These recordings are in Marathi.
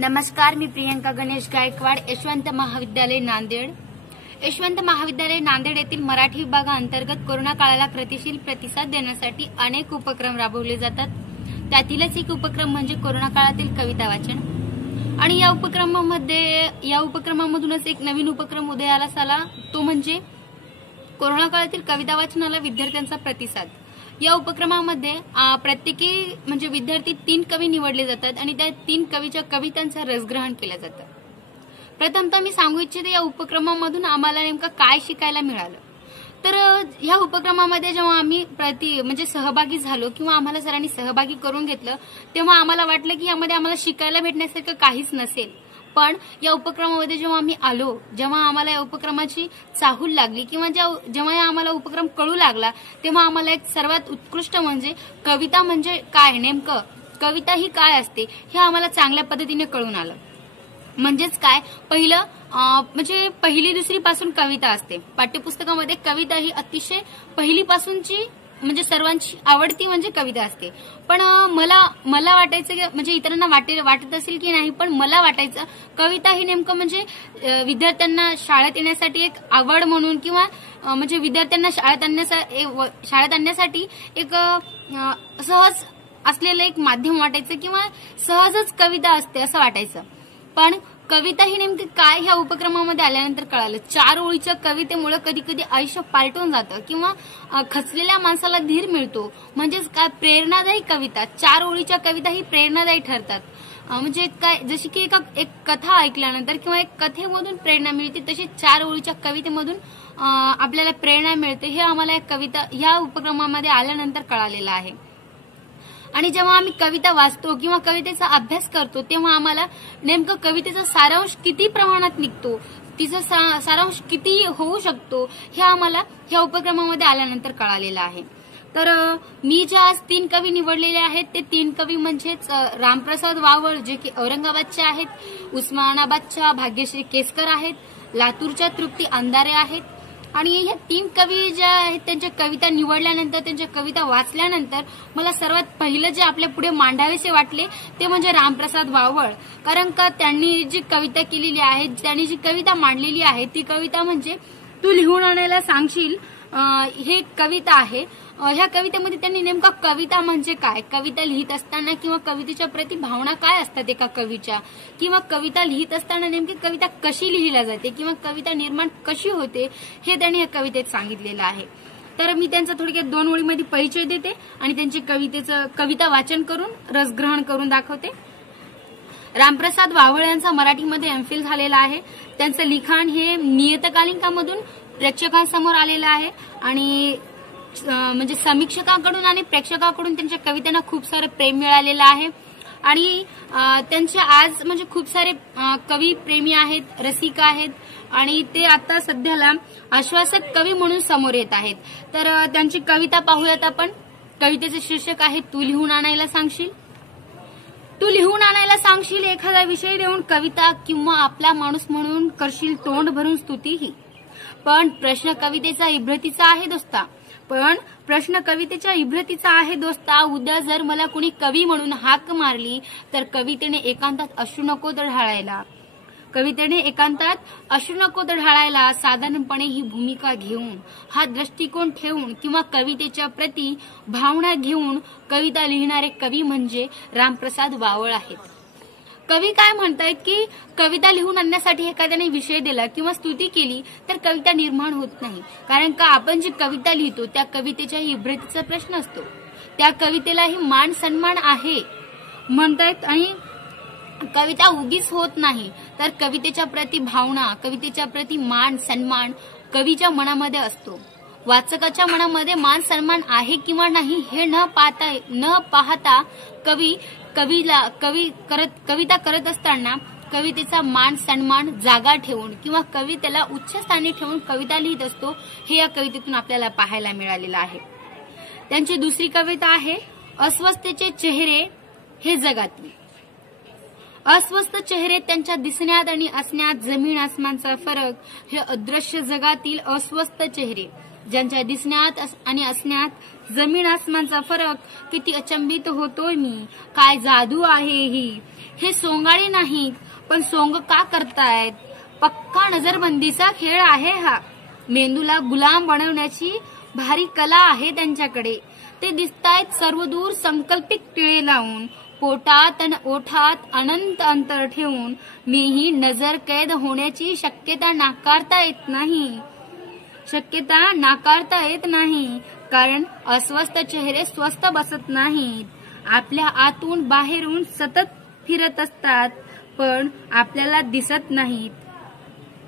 नमस्कार, मी प्रियंका गणेश गायकवाड, यशवंत महाविद्यालय नांदेड. यशवंत महाविद्यालय नांदेड येथील मराठी विभागाअंतर्गत कोरोना काळाला गतिशील प्रतिसाद देण्यासाठी अनेक उपक्रम राबवले जातात. त्यातीलच एक उपक्रम म्हणजे कोरोना काळातील कविता वाचन. आणि या उपक्रमामधूनच एक नवीन उपक्रम उदयास आला, तो म्हणजे कोरोना काळातील कविता वाचनाला विद्यार्थ्यांचा प्रतिसाद. या उपक्रमामध्ये प्रत्येकी म्हणजे विद्यार्थी 3 कवी निवडले जातात आणि त्या 3 कवीच्या कवितांचं रसग्रहण केलं जातं. प्रथमतः मी सांगू इच्छिते या उपक्रमामधून आम्हाला नेमकं काय शिकायला मिळालं. तर या उपक्रमामध्ये जेव्हा आम्ही म्हणजे सहभागी झालो किंवा आम्हाला सरांनी सहभागी करून घेतलं, तेव्हा आम्हाला वाटलं की यामध्ये आम्हाला शिकायला भेटण्यासारखं काहीच नसेल. पण या उपक्रमामध्ये जेव्हा आम्ही आलो, जेव्हा आम्हाला या उपक्रमाची चाहूल लागली किंवा जेव्हा आम्हाला उपक्रम कळू लागला, तेव्हा आम्हाला एक सर्वात उत्कृष्ट म्हणजे कविता म्हणजे काय, नेमकं कविता ही काय असते हे आम्हाला चांगल्या पद्धतीने कळून आलं. म्हणजेच काय, पहिलं म्हणजे पहिली दुसरी पासून कविता असते. पाठ्यपुस्तकामध्ये कविता ही अतिशय पहिलीपासूनची म्हणजे सर्वांची आवडती म्हणजे कविता असते. पण मला वाटायचं की म्हणजे इतरांना वाटत असेल की नाही, पण मला वाटायचं कविता ही नेमकं म्हणजे विद्यार्थ्यांना शाळेत येण्यासाठी एक आवड म्हणून किंवा म्हणजे विद्यार्थ्यांना शाळेत आणण्यासाठी एक सहज असलेलं एक माध्यम वाटायचं किंवा सहजच कविता असते असं वाटायचं. पण कविता ही नेमकी काय ह्या उपक्रमामध्ये आल्यानंतर कळालं. 4 ओळीच्या कवितेमुळे कधी कधी आयुष्य पालटून जातं किंवा खचलेल्या माणसाला धीर मिळतो. म्हणजेच काय, प्रेरणादायी कविता, 4 ओळीच्या कविता ही प्रेरणादायी ठरतात. म्हणजे काय, जशी की एक कथा ऐकल्यानंतर किंवा एक कथेमधून प्रेरणा मिळते, तशी 4 ओळीच्या कवितेमधून आपल्याला प्रेरणा मिळते. हे आम्हाला या उपक्रमामध्ये आल्यानंतर कळालेलं आहे. आणि जेव्हा आम्ही कविता वाचतो किंवा कवितेचा अभ्यास करतो, तेव्हा आम्हाला नेमकं कवितेचा सारांश किती प्रमाणात निघतो, तिचा सारांश किती होऊ शकतो, हे आम्हाला ह्या उपक्रमामध्ये आल्यानंतर कळालेलं आहे. तर मी ज्या आज 3 कवी निवडलेले आहेत, ते 3 कवी म्हणजेच रामप्रसाद वावळ, जे की औरंगाबादचे आहेत, उस्मानाबादच्या भाग्यश्री केसकर आहेत, लातूरच्या तृप्ती अंधारे आहेत. आणि ह्या 3 कवी ज्या आहेत त्यांच्या कविता निवडल्यानंतर, त्यांच्या कविता वाचल्यानंतर मला सर्वात पहिलं जे आपल्या पुढे मांडावेसे वाटले ते म्हणजे रामप्रसाद वावळ. कारण का त्यांनी जी कविता केलेली आहे, त्यांनी जी कविता मांडलेली आहे, ती कविता म्हणजे तू लिहून आणायला सांगशील हे कविता आहे. ह्या कवितेमध्ये त्यांनी नेमका कविता म्हणजे काय, कविता लिहित असताना किंवा कवितेच्या प्रति भावना काय असतात एका कवीच्या, किंवा कविता लिहित असताना नेमकी कविता कशी लिहिली जाते किंवा कविता निर्माण कशी होते, हे त्यांनी या कवितेत सांगितलेलं आहे. तर मी त्यांचा थोडक्यात 2 ओळीमध्ये परिचय देते आणि त्यांची कविता वाचन करून रसग्रहण करून दाखवते. रामप्रसाद वावळ यांचा मराठीमध्ये एमफिल झालेला आहे. त्यांचं लिखाण हे नियतकालिकामधून प्रेक्षकांसमोर आलेलं आहे आणि म्हणजे समीक्षकांकडून आणि प्रेक्षकांकडून त्यांच्या कवितांना खूप सारं प्रेम मिळालेलं आहे. आणि त्यांचे आज म्हणजे खूप सारे कवी प्रेमी आहेत, रसिक आहेत आणि ते आता सध्याला आश्वासक कवी म्हणून समोर येत आहेत. तर त्यांची कविता पाहूयात आपण. कवितेचे शीर्षक आहे तू लिहून आणायला सांगशील. तू लिहून आणायला सांगशील एखादा विषय देऊन कविता, किंवा आपला माणूस म्हणून करशील तोंड भरून स्तुतीही. पण प्रश्न कवितेचा इब्रतीचा आहे दोस्ता. उद्या जर मला कुणी कवी म्हणून हाक मारली, तर कवितेने एकांतात अश्रू नको ढाळायला साधारणपणे ही भूमिका घेऊन, हा दृष्टिकोन ठेवून किंवा कवितेच्या प्रति भावना घेऊन कविता लिहिणारे कवी म्हणजे रामप्रसाद वावळ आहेत. कवी काय म्हणतायत की कविता लिहून आणण्यासाठी एखाद्याने विषय दिला किंवा स्तुती केली तर कविता निर्माण होत नाही. कारण का, आपण जी कविता लिहितो त्या कवितेच्या इब्रतीचा प्रश्न असतो. त्या कवितेलाही मान सन्मान आहे म्हणतायत आणि कविता उगीच होत नाही. तर कवितेच्या प्रति भावना, कवितेच्या प्रति मान सन्मान कवीच्या मनामध्ये असतो. वाचकाच्या मनामध्ये मान सन्मान आहे किंवा नाही हे न पाहता कविता करत असताना कवितेचा मान सन्मान जागा ठेवून किंवा कवितेला उच्च स्थानी ठेवून कविता लिहित असतो. हे या कवितेतून आपल्याला पाहायला मिळालेलं आहे. त्यांची दुसरी कविता आहे अस्वस्थतेचे चेहरे हे जगातील. अस्वस्थ चेहरे, त्यांच्या दिसण्यात आणि असण्यात जमीन आसमानचा फरक, हे अदृश्य जगातील अस्वस्थ चेहरे. ज्यांच्या दिसण्यात आणि असण्यात जमीन आसमानचा फरक, किती अचंबित होतोय मी, काय जादू आहे ही. हे सोंगाडे नाहीत, पण सोंग का करतायत? पक्का नजरबंदीचा खेळ आहे हा. मेंदूला गुलाम बनवण्याची भारी कला आहे त्यांच्याकडे. ते दिसतायत सर्वदूर संकल्पित टिळे लावून, पोटात आणि ओठात अनंत अंतर ठेवून. मीही नजर कैद होण्याची शक्यता नाकारता येत नाही, कारण अस्वस्थ चेहरे स्वस्थ बसत नाहीत. आपल्या आतून बाहेरून सतत फिरत असतात, पण आपल्याला दिसत नाहीत.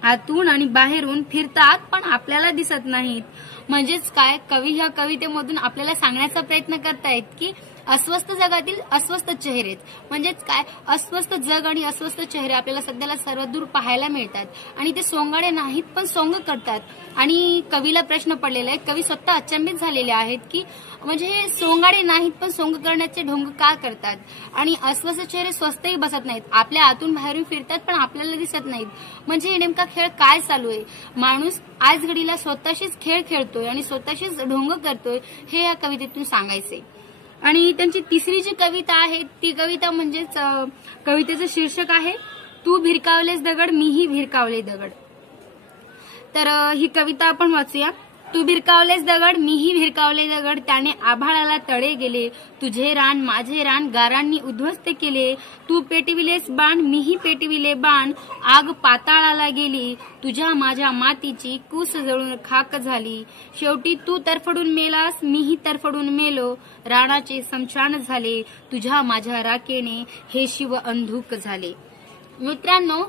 आतून आणि बाहेरून फिरतात, पण आपल्याला दिसत नाहीत. म्हणजेच काय, कवी ह्या कवितेमधून आपल्याला सांगण्याचा प्रयत्न करतायत की अस्वस्थ जगातील अस्वस्थ चेहरे, म्हणजेच काय, अस्वस्थ जग आणि अस्वस्थ चेहरे आपल्याला सध्याला सर्वदूर पाहायला मिळतात. आणि ते सोंगाडे नाहीत, पण सोंग करतात. आणि कवीला प्रश्न पडलेला आहे, कवी स्वतः अचंबित झालेले आहेत की म्हणजे हे सोंगाडे नाहीत, पण सोंग करण्याचे ढोंग का करतात. आणि अस्वस्थ चेहरे स्वस्थही बसत नाहीत, आपल्या आतून बाहेरून फिरतात, पण आपल्याला दिसत नाहीत. म्हणजे हे नेमका खेळ काय चालू आहे. माणूस आज घडीला स्वतःशीच खेळ खेळतोय आणि स्वतःशीच ढोंग करतोय, हे या कवितेतून सांगायचंय. आणि त्यांची तिसरी जी कविता आहे ती कविता म्हणजेच कवितेचं शीर्षक आहे तू भिरकावलेस दगड मीही भिरकावले दगड. तर ही कविता आपण वाचूया. तू भिरकावलेस दगड मीही भिरकावले दगड, त्याने आभाळाला तडे गेले, तुझे रान माझे रान गारांनी उद्ध्वस्त केले. तू पेटविलेस बाण मीही पेटविले बाण, आग पाताळाला गेली, तुझ्या माझ्या मातीची कूस जळून खाक झाली. शेवटी तू तरफडून मेलास मीही तरफडून मेलो, राणाचे समशान झाले, तुझ्या माझ्या राखेने हे शिव अंधुक झाले. मित्रांनो,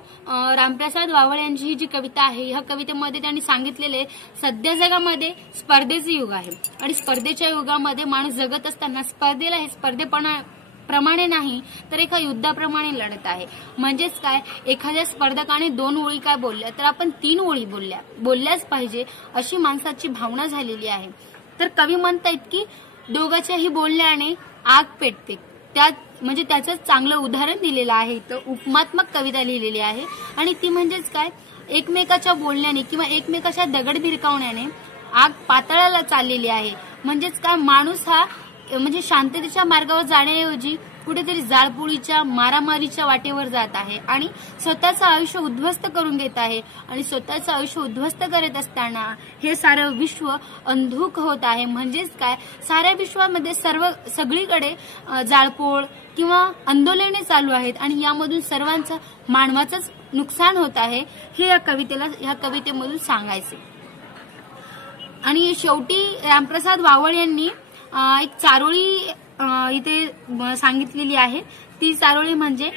रामप्रसाद वावळे यांची ही जी कविता आहे, ह्या कवितेमध्ये त्यांनी सांगितलेले सध्या जगामध्ये स्पर्धेचे युग आहे आणि स्पर्धेच्या युगामध्ये माणूस जगत असताना स्पर्धेला हे स्पर्धेप्रमाणे नाही तर एका युद्धाप्रमाणे लढत आहे. म्हणजेच काय, एखाद्या स्पर्धकाने 2 ओळी काय बोलल्या तर आपण 3 ओळी बोलल्याच पाहिजे, अशी माणसाची भावना झालेली आहे. तर कवी म्हणतायत की दोघांच्याही बोलण्याने आग पेटते. म्हणजे त्याचं चांगलं उदाहरण दिलेलं आहे. इथं उपमात्मक कविता लिहिलेली आहे आणि ती म्हणजेच काय, एकमेकाच्या बोलण्याने किंवा एकमेकाच्या दगड भिरकावण्याने आग पातळाला चाललेली आहे. म्हणजेच काय, माणूस हा म्हणजे शांततेच्या मार्गावर जाण्याऐवजी कुठेतरी जाळपोळीच्या मारामारीच्या वाटेवर जात आहे आणि स्वतःचं आयुष्य उद्ध्वस्त करून घेत आहे. आणि स्वतःचं आयुष्य उद्ध्वस्त करत असताना हे सारं विश्व अंधुक होत आहे. म्हणजेच काय, साऱ्या विश्वामध्ये सगळीकडे जाळपोळ किंवा आंदोलने चालू आहेत आणि यामधून सर्वांचं मानवाचंच नुकसान होत आहे, हे या कवितेमधून सांगायचे. आणि शेवटी रामप्रसाद वावळे यांनी एक चारोळी इथे सांगितलेली आहे. ती चारोळी म्हणजे,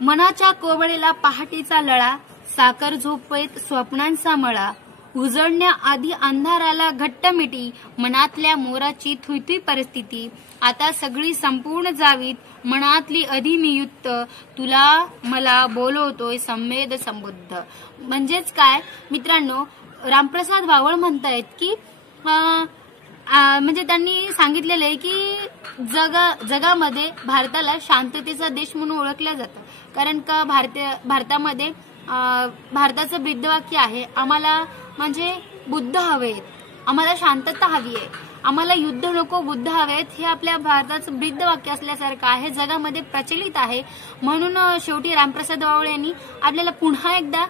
मनाच्या कोवळेला पहाटेचा लळा, साखर झोपेत स्वप्नांचा मळा, उजळण्याआधी अंधाराला घट्ट मिठी, मनातल्या मोराची थुईथुई परिस्थिती, आता सगळी संपूर्ण जावीत, मनातली अधिनियुक्त, तुला मला बोलवतोय संवेद संबुद्ध. म्हणजेच काय मित्रांनो, रामप्रसाद वावळ म्हणतायत की म्हणजे त्यांनी सांगितलेलं आहे की जगामध्ये भारताला शांततेचा देश म्हणून ओळखलं जातं. कारण का भारतामध्ये भारताचं ब्रीदवाक्य आहे, आम्हाला म्हणजे बुद्ध हवेत, आम्हाला शांतता हवी आहे, आम्हाला युद्ध नको बुद्ध हवेत, हे आपल्या भारताचं ब्रीदवाक्य असल्यासारखं आहे, जगामध्ये प्रचलित आहे. म्हणून शेवटी रामप्रसाद वावळे यांनी आपल्याला पुन्हा एकदा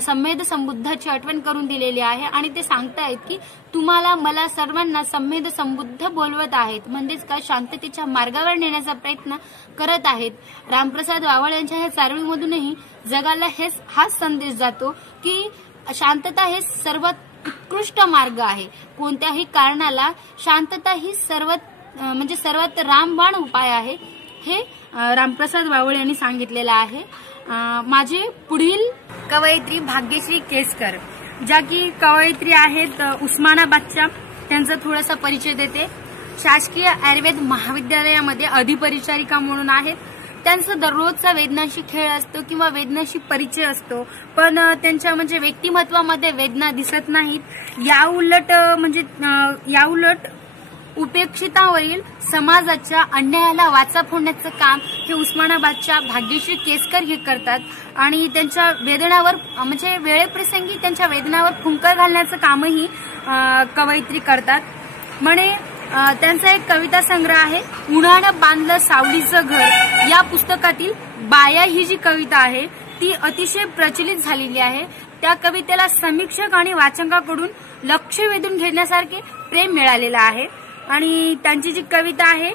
संवेद संबुद्धाची आठवण करून दिलेली आहे आणि ते सांगतायत की तुम्हाला मला सर्वांना संवेद संबुद्ध बोलवत आहेत. म्हणजेच काय, शांततेच्या मार्गावर नेण्याचा प्रयत्न करत आहेत. रामप्रसाद वावळे यांच्या ह्या चारोळीमधूनही जगाला हाच संदेश जातो की शांतता हे सर्वात उत्कृष्ट मार्ग आहे. कोणत्याही कारणाला शांतता ही सर्वात रामबाण उपाय आहे, हे रामप्रसाद वावळे यांनी सांगितलेलं आहे. माझे पुढील कवयित्री भाग्यश्री केसकर, ज्या की कवयित्री आहेत उस्मानाबादच्या, त्यांचा थोडासा परिचय देते. शासकीय आयुर्वेद महाविद्यालयामध्ये अधिपरिचारिका म्हणून आहेत. त्यांचा दररोजचा वेदनाशी खेळ असतो किंवा वेदनाशी परिचय असतो, पण त्यांच्या म्हणजे व्यक्तिमत्वामध्ये वेदना दिसत नाहीत. याउलट उपेक्षितांवरील समाजाच्या अन्यायाला वाचा फोडण्याचं काम हे उस्मानाबादच्या भाग्यश्री केसकर हे करतात आणि त्यांच्या वेदनावर म्हणजे वेळेप्रसंगी त्यांच्या वेदनावर फुंकर घालण्याचं कामही कवयित्री करतात. म्हणे त्यांचा एक कविता संग्रह आहे उन्हाळ्यात बांधलं सावलीचं घर. या पुस्तकातील बाया ही जी कविता आहे ती अतिशय प्रचलित झालेली आहे. त्या कवितेला समीक्षक आणि वाचकांकडून लक्ष वेधून घेण्यासारखे प्रेम मिळालेलं आहे. आणि त्यांची जी कविता आहे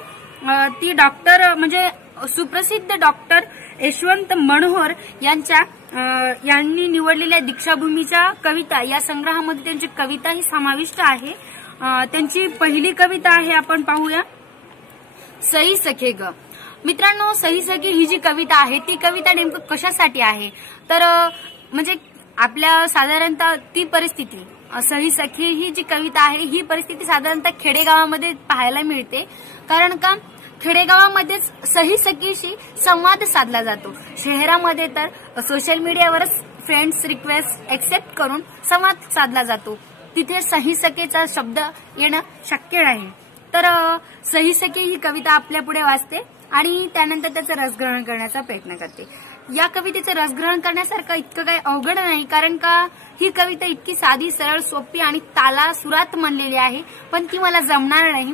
ती डॉक्टर म्हणजे सुप्रसिद्ध डॉक्टर यशवंत मनोहर यांनी निवडलेल्या दीक्षाभूमीच्या कविता या संग्रहामध्ये त्यांची कविता ही समाविष्ट आहे. त्यांची पहिली कविता आहे आपण पाहूया सई सखे ग. मित्रांनो, सई सखे ही जी कविता आहे ती कविता नेमकं कशासाठी आहे तर म्हणजे आपल्या साधारणतः ती परिस्थिती सही सखी ही जी कविता आहे ही परिस्थिती साधारणतः खेडेगावामध्ये पाहायला मिळते. कारण का खेडेगावामध्येच सही सखीशी संवाद साधला जातो. शहरामध्ये तर सोशल मीडियावरच फ्रेंड्स रिक्वेस्ट एक्सेप्ट करून संवाद साधला जातो. तिथे सही सखेचा शब्द येणं शक्य नाही. तर सही सखी ही कविता आपल्या पुढे वाचते आणि त्यानंतर त्याचं रसग्रहण करण्याचा प्रयत्न करते. या कवितेचं रसग्रहण करण्यासारखं इतकं काही अवघड नाही कारण का ही कविता इतकी साधी सरळ सोपी आणि ताला सुरात म्हणलेली आहे पण ती मला जमणार नाही.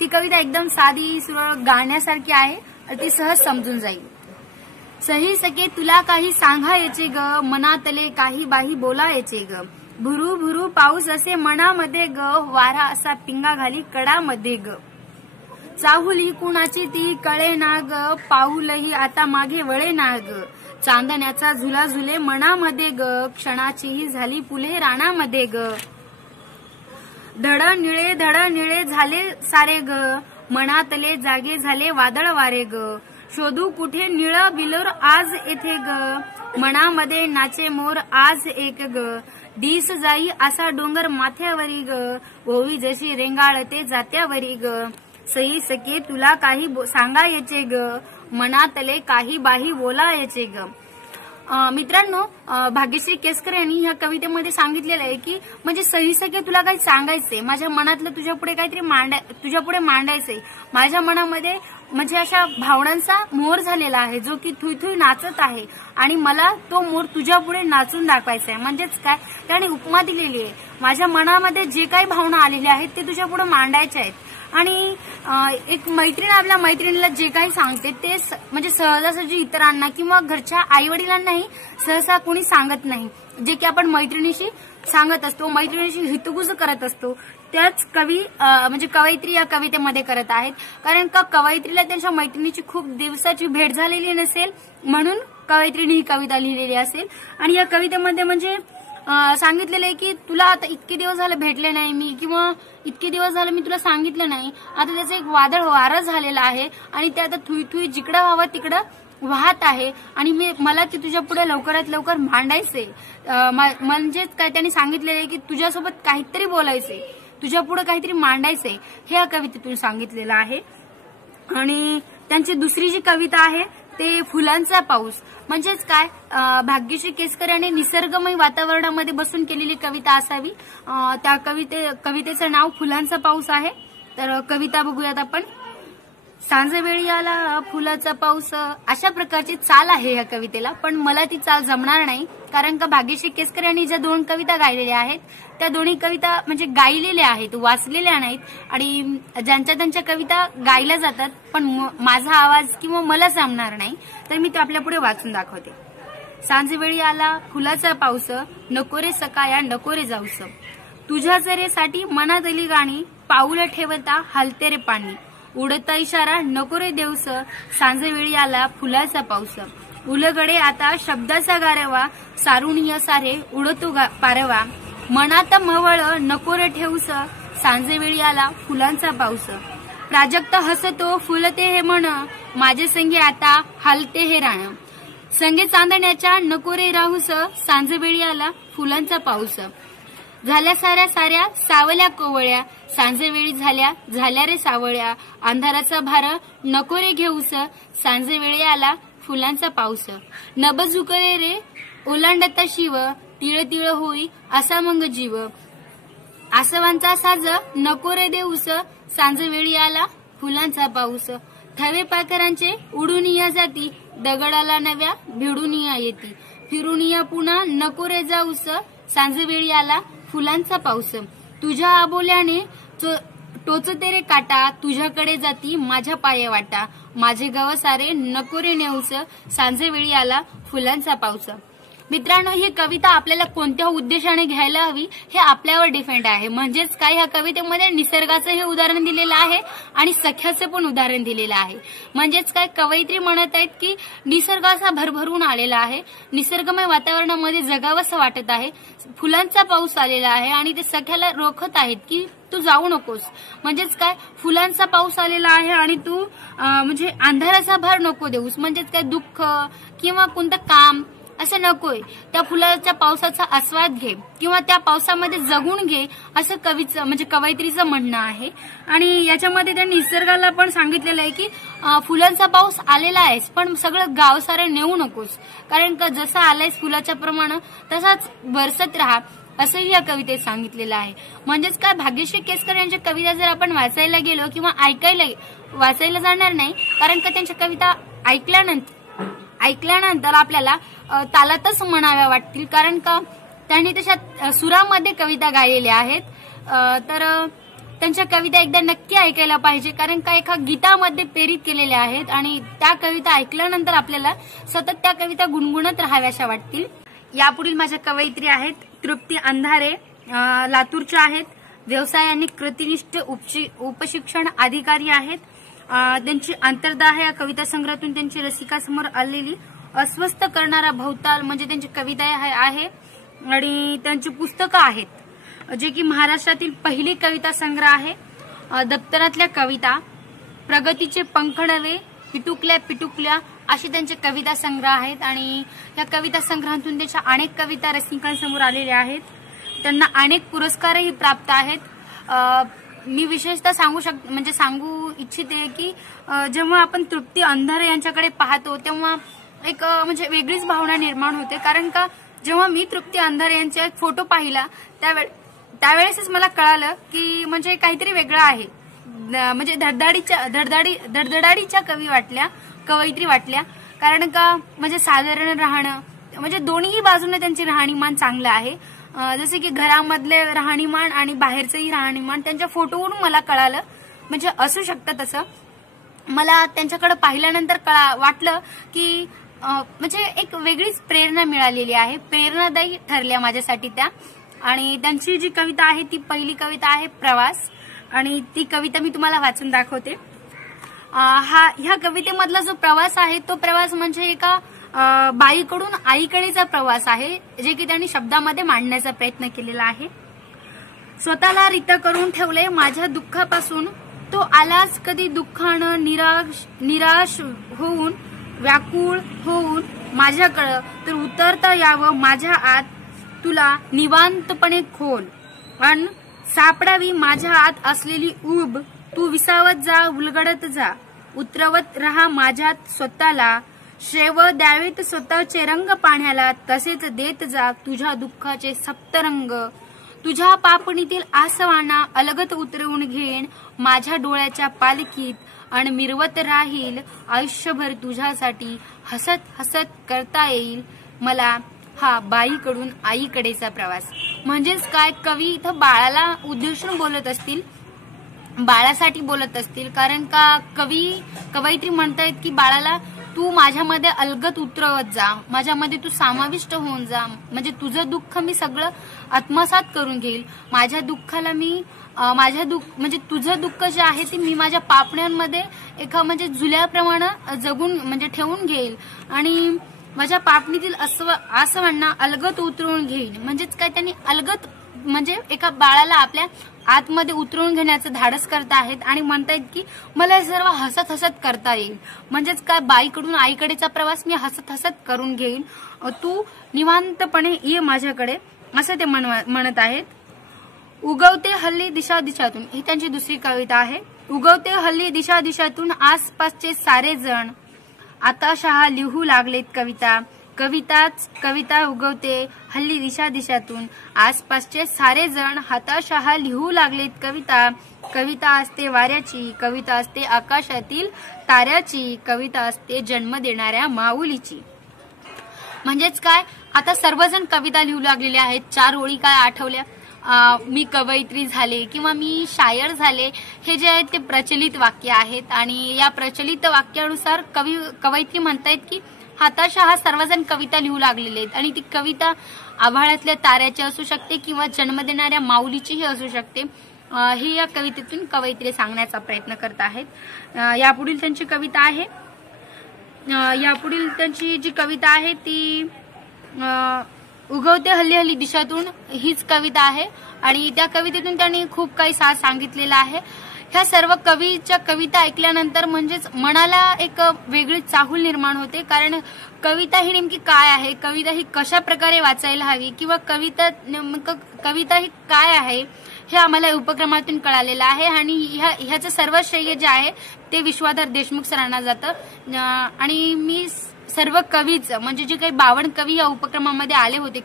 ती कविता एकदम साधी सरळ गाण्यासारखी आहे, ती सहज समजून जाईल. सही सखे तुला काही सांगायचे ग, मनातले काही बाही बोलायचे ग. भुरू भुरू पाऊस असे मनामध्ये ग, वारा असा पिंगा घाली कडामध्ये ग. चाहुली कुणाची ती कळे ना ग, पाऊलही आता मागे वळे ना ग. चांदण्याचा झुला झुले मनामध्ये ग, क्षणाचीही झाली फुले राणामध्ये ग. धड निळे झाले सारे ग, मनातले जागे झाले वादळ वारे ग. शोधू कुठे निळ बिलोर आज येथे ग, मनामध्ये नाचे मोर आज एक ग. दिस जाई असा डोंगर माथ्यावरी ग, ओवी जशी रेंगाळते जात्यावरी ग. सई सखे तुला काही सांगायचे ग, मनातले काही बाही बोलायचे ग. मित्रांनो, भाग्यश्री केसकर यांनी ह्या कवितेमध्ये सांगितलेलं आहे की म्हणजे सही सखे तुला काही सांगायचंय, माझ्या मनातलं तुझ्यापुढे काहीतरी तुझ्यापुढे मांडायचंय. माझ्या मनामध्ये म्हणजे अशा भावनांचा मोर झालेला आहे जो की थुई थुई नाचत आहे आणि मला तो मोर तुझ्यापुढे नाचून दाखवायचा आहे. म्हणजेच काय, त्याने उपमा दिलेली आहे. माझ्या मनामध्ये जे काही भावना आलेल्या आहेत ते तुझ्यापुढे मांडायच्या आहेत. आणि एक मैत्रीण आपल्या मैत्रिणीला जे काही सांगते ते म्हणजे सहजासहजी इतरांना किंवा घरच्या आई वडिलांनाही सहसा कोणी सांगत नाही. जे की आपण मैत्रिणीशी सांगत असतो, मैत्रिणीशी हितगुज करत असतो, त्याच कवी म्हणजे कवयित्री या कवितेमध्ये करत आहेत. कारण का कवयित्रीला त्यांच्या मैत्रिणीची खूप दिवसाची भेट झालेली नसेल म्हणून कवयित्रीने ही कविता लिहिलेली असेल. आणि या कवितेमध्ये म्हणजे सांगितलेलं आहे की तुला आता इतके दिवस झाले भेटले नाही मी किंवा इतके दिवस झाले मी तुला सांगितलं नाही. आता त्याचं एक वादळ वारं झालेलं आहे आणि ते आता थुई थुई जिकडं व्हावं तिकडं वाहत आहे आणि मला ते तुझ्या पुढे लवकरात लवकर मांडायचे. म्हणजेच काय त्यांनी सांगितलेलं आहे की तुझ्यासोबत काहीतरी बोलायचे, तुझ्या पुढे काहीतरी मांडायचे, हे या कवितेतून सांगितलेलं आहे. आणि त्यांची दुसरी जी कविता आहे ते फुलांचा पाऊस. म्हणजेच काय, भाग्यश्री केसकर यांनी निसर्गमय वातावरणामध्ये बसून केलेली कविता असावी. त्या कवितेचं नाव फुलांचा पाऊस आहे. तर कविता बघूयात आपण. सांजवेळी आला फुलाचा पाऊस, अशा प्रकारची चाल आहे या कवितेला. पण मला ती चाल जमणार नाही कारण का भाग्यश्री केसकर यांनी ज्या दोन कविता गायलेल्या आहेत त्या दोन्ही कविता म्हणजे गायलेल्या आहेत, वाचलेल्या नाहीत. आणि ज्यांच्या त्यांच्या कविता गायल्या जातात पण माझा आवाज किंवा मला जमणार नाही, तर मी ते आपल्या पुढे वाचून दाखवते. सांजवेळी आला फुलाचा पाऊस, नको रे सकाया नको रे जाऊस. तुझ्या जरेसाठी मनातली गाणी, पाऊल ठेवता हलते रे पाणी. उडता इशारा नको रे देऊस, सांजवेळी आला फुलाचा पाऊस. उलगडे आता शब्दाचा गारवा, सारुणीय सारे उडतो पारवा. मनात मवळ नको रे ठेऊस, सांजवेळी आला फुलांचा पाऊस. प्राजक्त हसतो फुलते हे मन, माझे संगे आता हालते हे राण. संगे चांदण्याच्या नको रे राहूस, सांजवेळी आला फुलांचा पाऊस. झाल्या साऱ्या सावल्या कोवळ्या, सांजवेळी झाल्या रे सावळ्या. अंधाराचा भार नको रे घेऊस, सांजवेळी आला फुलांचा पाऊस. नभ झुकरे रे ओलांडता शिव, तिळ तिळ होई असा मग जीव. आसवांचा साज नको रे देऊस, सांज वेळी आला फुलांचा पाऊस. थवे पाखरांचे उडून या जाती, दगडाला नव्या भिडून या येती. फिरून या पुन्हा नको रे जाऊस, सांज वेळी आला फुलांचा पाऊस. तुझ्या आबोल्याने टोचते रे काटा, तुझ्याकडे जाती माझ्या पाये वाटा. माझे गाव सारे नको रे नेऊस, सांजे वेळी आला फुलांचा पाऊस. मित्रांनो, ही कविता आपल्याला कोणत्या उद्देशाने घ्यायला हवी हे आपल्यावर डिपेंड आहे. म्हणजेच काय, ह्या कवितेमध्ये निसर्गाचं हे उदाहरण दिलेलं आहे आणि सख्याचं पण उदाहरण दिलेलं आहे. म्हणजेच काय, कवयित्री म्हणत आहेत की निसर्गाचा भरभरून आलेला आहे, निसर्गमय वातावरणामध्ये जगावंसं वाटत आहे, फुलांचा पाऊस आलेला आहे आणि ते सख्याला रोखत आहेत की तू जाऊ नकोस. म्हणजेच काय, फुलांचा पाऊस आलेला आहे आणि तू म्हणजे अंधाराचा भार नको देऊस. म्हणजेच काय, दुःख किंवा कोणतं काम असं नकोय, त्या फुलाच्या पावसाचा आस्वाद घे किंवा त्या पावसामध्ये जगून घे, असं कवीचं म्हणजे कवयित्रीचं म्हणणं आहे. आणि याच्यामध्ये त्यांनी निसर्गाला पण सांगितलेलं आहे की फुलांचा पाऊस आलेला आहेस पण सगळं गाव सारं नेऊ नकोस, कारण का जसं आलायस फुलाच्या प्रमाणे तसाच बरसत राहा, असंही या कवितेत सांगितलेलं आहे. म्हणजेच काय, भाग्यश्री केसकर यांच्या कविता जर आपण वाचायला गेलो किंवा वाचायला जाणार नाही, कारण का त्यांच्या कविता ऐकल्यानंतर आपल्याला तालातच म्हणाव्या वाटतील, कारण का त्यांनी तशा सुरामध्ये कविता गायलेल्या आहेत. तर त्यांच्या कविता एकदा नक्की ऐकायला पाहिजे, कारण का एका गीतामध्ये प्रेरित केलेल्या आहेत आणि त्या कविता ऐकल्यानंतर आपल्याला सतत त्या कविता गुणगुणत राहाव्याशा वाटतील. यापुढील माझ्या कवयित्री आहेत तृप्ती अंधारे, लातूरच्या आहेत. व्यवसाय आणि कृतिनिष्ठ उपशिक्षण अधिकारी आहेत. त्यांची अंतर्दाह या कविता संग्रहातून त्यांची रसिकासमोर आलेली अस्वस्थ करणारा भवताल म्हणजे त्यांची कविता आहे आणि त्यांची पुस्तकं आहेत, जे की महाराष्ट्रातील पहिली कविता संग्रह आहे. दप्तरातल्या कविता, प्रगतीचे पंख नवे, पिटुकल्या पिटुकल्या अशी त्यांचे कविता संग्रह आहेत आणि या कविता संग्रहातून त्यांच्या अनेक कविता रसिकांसमोर आलेल्या आहेत. त्यांना अनेक पुरस्कारही प्राप्त आहेत. मी विशेषतः सांगू इच्छिते की जेव्हा आपण तृप्ती अंधारे यांच्याकडे पाहतो तेव्हा एक म्हणजे वेगळीच भावना निर्माण होते, कारण का जेव्हा मी तृप्ती अंधारे यांचा फोटो पाहिला त्यावेळेसच मला कळालं की म्हणजे काहीतरी वेगळं आहे. म्हणजे धडधडाडीच्या कवयित्री वाटल्या, कारण का म्हणजे साधारण राहणं, म्हणजे दोन्ही बाजूने त्यांची राहणीमान चांगलं आहे. जसे की घरामधले राहणीमान आणि बाहेरचंही राहणीमान त्यांच्या फोटोवरून मला कळालं, म्हणजे असू शकतं तसं. मला त्यांच्याकडे पाहिल्यानंतर वाटलं की म्हणजे एक वेगळीच प्रेरणा मिळालेली आहे, प्रेरणादायी ठरल्या माझ्यासाठी त्या. आणि त्यांची जी कविता आहे ती पहिली कविता आहे प्रवास, आणि ती कविता मी तुम्हाला वाचून दाखवते. ह्या कवितेमधला जो प्रवास आहे तो प्रवास म्हणजे एका बाईकडून आईकडेचा प्रवास आहे, जे की त्यांनी शब्दामध्ये मांडण्याचा प्रयत्न केलेला आहे. स्वतःला रित करून ठेवले माझ्या दुःखापासून, तो आलाच कधी दुःखानं निराश होऊन, व्याकुळ होऊन माझ्याकडं, तर उतरता यावं माझ्या आत, तुला निवांतपणे खोल अन सापडावी माझ्या आत असलेली ऊब. तू विसावत जा, उलगडत जा, उतरवत रहा माझ्यात स्वतःला, श्रेव द्यावेत स्वतःचे रंग पाण्याला, तसेच देत जा तुझ्या दुःखाचे सप्तरंग. तुझ्या पापणीतील आसवांना अलगत उतरवून घेईन माझ्या डोळ्याच्या पालखीत, आणि मिरवत राहील आयुष्यभर तुझ्यासाठी, हसत हसत करता येईल मला हा बाईकडून आईकडेचा प्रवास. म्हणजेच काय, कवी इथं बाळाला उद्देशून बोलत असतील, बाळासाठी बोलत असतील, कारण का कवयित्री म्हणतायत की बाळाला तू माझ्यामध्ये अलगत उतरवत जा, माझ्यामध्ये तू समाविष्ट होऊन जा, म्हणजे तुझं दुःख मी सगळं आत्मसात करून घेईल. माझ्या दुःखाला मी म्हणजे तुझं दुःख जे आहे ते मी माझ्या पापण्यांमध्ये एका म्हणजे झुल्याप्रमाणे जगून म्हणजे ठेवून घेईल आणि माझ्या पापणीतील आसवांना अलगत उतरवून घेईल. म्हणजेच काय, त्यांनी अलगत म्हणजे एका बाळाला आपल्या आतमध्ये उतरवून घेण्याचं धाडस करत आहेत आणि म्हणतायत की मला सर्व हसत हसत करता येईल. म्हणजेच काय, बाईकडून आईकडेचा प्रवास मी हसत हसत करून घेईन, तू निवांतपणे ये माझ्याकडे, असं ते म्हणत आहेत. उगवते हल्ली दिशा दिशातून, ही त्यांची दुसरी कविता आहे. उगवते हल्ली दिशा दिशातून आसपासचे सारे जण आता शहा लिहू लागलेत कविता, कविता उगवते हल्ली दिशातून, आसपासचे सारे जण हाताशहा लिहू लागलेत कविता. कविता असते वाऱ्याची, कविता असते आकाशातील ताऱ्याची, कविता असते जन्म देणाऱ्या माऊलीची. म्हणजेच काय, आता सर्वजण कविता लिहू लागलेले आहेत. 4 ओळी काय आठवल्या, मी कवयित्री झाले किंवा मी शायर झाले, हे जे आहेत ते प्रचलित वाक्य आहेत. आणि या प्रचलित वाक्यानुसार कवयित्री म्हणतायत की हाताशहा सर्वजण कविता लिहू लागलेले आहेत. आणि ती कविता आभाळातल्या ताऱ्याची असू शकते किंवा जन्म देणाऱ्या माऊलीचीही असू शकते. ही या कवितेतून कवयित्री सांगण्याचा प्रयत्न करत आहेत. यापुढील त्यांची जी कविता आहे ती उगवते हल्ली दिशातून हीच कविता आहे. आणि त्या कवितेतून त्यांनी खूप काही सांगितलेलं आहे. ह्या सर्व कवीच्या कविता ऐकल्यानंतर म्हणजेच मनाला एक वेगळी चाहूल निर्माण होते. कारण कविता ही नेमकी काय आहे, कविता ही कशा प्रकारे वाचायला हवी किंवा कविता ही काय आहे हे आम्हाला उपक्रमातून कळालेलं आहे. आणि ह्याचं सर्व श्रेय जे आहे ते विश्वाधर देशमुख सरांना जातं. आणि मी सर्व कवीचं म्हणजे जे काही 52 कवी या उपक्रमामध्ये आले होते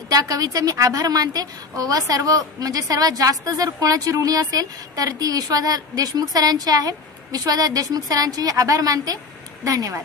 त्या कवीचं मी आभार मानते. व सर्वात जास्त जर कोणाची ऋणी असेल तर ती विश्वाधर देशमुख सरांची आहे. विश्वाधर देशमुख सरांचे आभार मानते. धन्यवाद.